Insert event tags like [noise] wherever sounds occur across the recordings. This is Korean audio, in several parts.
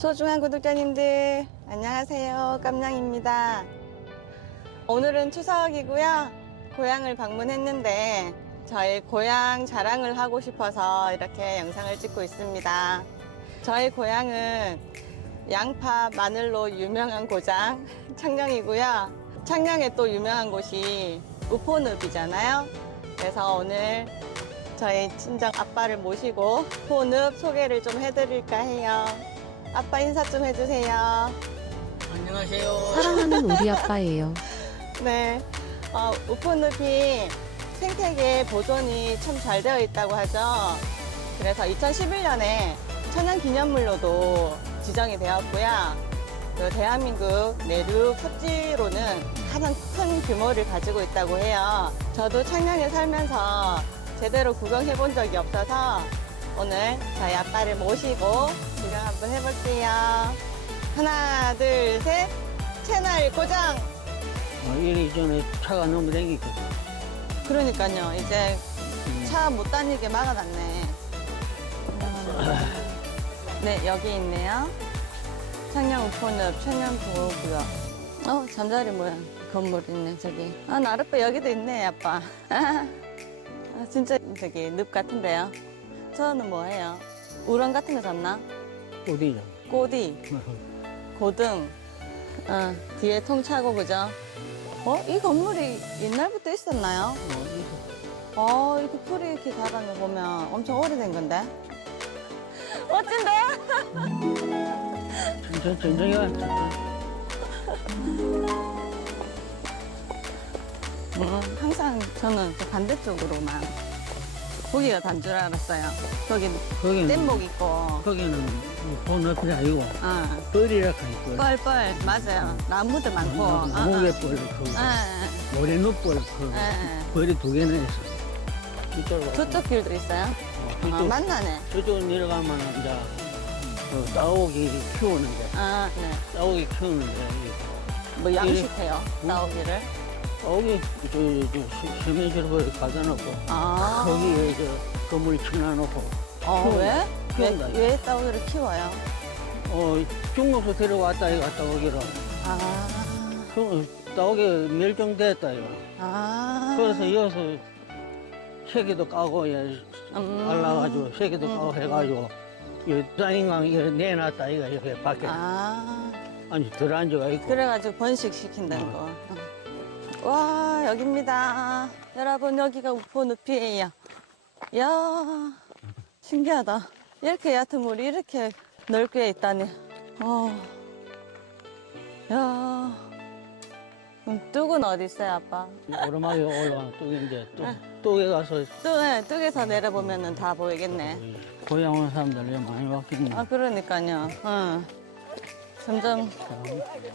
소중한 구독자님들 안녕하세요. 깜냥입니다. 오늘은 추석이고요. 고향을 방문했는데 저희 고향 자랑을 하고 싶어서 이렇게 영상을 찍고 있습니다. 저희 고향은 양파 마늘로 유명한 고장 [laughs] 창녕이고요. 창녕에 또 유명한 곳이 우포늪이잖아요. 그래서 오늘 저희 친정 아빠를 모시고 포늪 소개를 좀 해드릴까 해요 아빠 인사 좀 해주세요. 안녕하세요. 사랑하는 우리 [laughs] 아빠예요. 네. 어, 우포늪이 생태계 보존이 참 잘 되어 있다고 하죠. 그래서 2011년에 천연기념물로도 지정이 되었고요. 그 대한민국 내륙 섭지로는 가장 큰 규모를 가지고 있다고 해요. 저도 창녕에 살면서 제대로 구경해 본 적이 없어서 오늘 저희 아빠를 모시고 구경 한번 해볼게요. 하나, 둘, 셋. 채널 고정! 어, 이리저리 차가 너무 댕기거든. 그러니까요. 이제 음. 차못 다니게 막아놨네. 네, 여기 있네요. 창녕 우포늪 청년 보호구역. 어, 잠자리 모양 건물 있네, 저기. 아, 나룻배 여기도 있네, 아빠. [laughs] 아, 진짜 저기 늪 같은데요. 저는 뭐예요? 우렁 같은 거 잡나? 어디죠? 꼬디, [laughs] 고등, 어, 뒤에 통 차고, 그죠? 어? 이 건물이 옛날부터 있었나요? 어, 이렇게 풀이 이렇게 자란 거 보면 엄청 오래된 건데? [laughs] 멋진데? [laughs] 저, 전쟁이 뭐, 항상 저는 그 반대쪽으로만 거기가 단 줄 알았어요. 거기 거기는, 뗏목 있고, 거기는 본업이 아니고, 어, 뻘이라 하니까. 뻘뻘, 맞아요. 나무들 많고. 어, 어. 목에뻘, 그, 예, 모래노뻘, 그, 예, 예. 뻘이 두 개나 있어. 이쪽으로. 저쪽 길도 있어요? 어, 아, 저쪽, 만나네. 저쪽 내려가면 이제, 그 따오기 키우는데, 아, 네. 따오기 키우는데, 뭐 양식해요, 응? 나오기를. 따오기, 저, 저, 세면지로 가다 놓고, 아. 거기에 저, 건물 치놔놓고, 어, 키운다. 왜? 왜, 키운다. 왜 따오기를 키워요? 어, 중국에서 데려왔다, 이거 따오기를. 아, 중- 따오기 멸종됐다, 이거. 아. 그래서 이어서 새끼도 까고, 예, 음. 알라가지고, 새끼도 음, 까고 음. 해가지고, 이 다인강 이렇게 내놨다, 이거, 이렇게 밖에. 아, 아니, 들어앉아가 있고. 그래가지고 번식시킨다는 거. 와, 여기입니다. 여러분, 여기가 우포 늪이에요. 이야, 신기하다. 이렇게 얕은 물이 이렇게 넓게 있다니. 어. 야. 그럼 뚝은 어디 있어요, 아빠? 오르막에 또 이제 또, 아. 또에 가서 뚝, 네, 뚝에서 내려보면은 다 보이겠네. 고향 오는 사람들이 많이 왔겠네. 아, 그러니까요. 응. 점점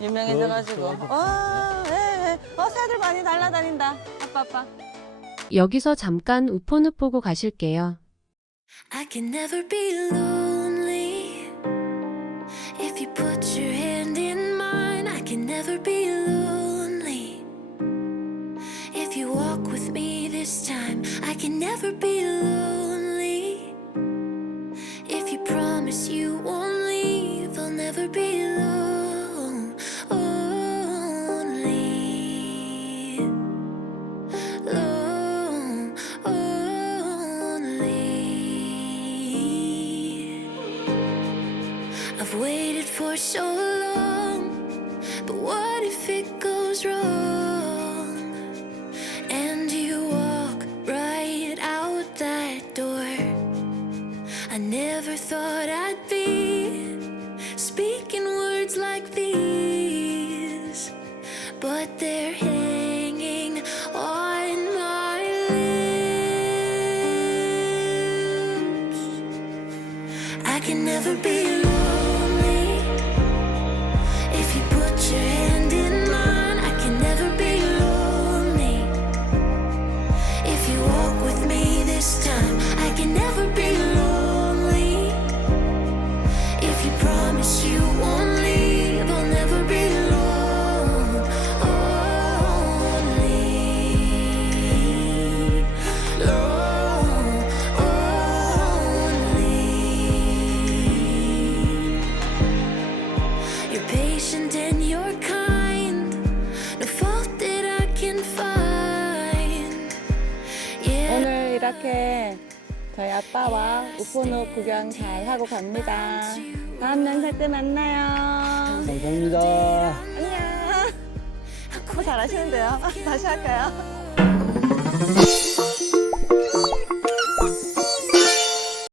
유명해져가지고. 와, 예, 예. 어, 새들 많이 날아다닌다. 아빠, 아빠. 여기서 잠깐 우포늪 보고 가실게요. I can never be lonely if you put your hand in mine. I can never be lonely if you walk with me this time. I can never be lonely if you promise you won't leave. I'll never be alone. For so long, but what if it goes wrong? And you walk right out that door. I never thought I'd be speaking words like these, but they're hanging on my lips. I can never be 이렇게 저희 아빠와 우포늪 구경 잘 하고 갑니다. 다음 영상 때 만나요. 감사합니다. 안녕. 어, 잘하시는데요. 다시 할까요?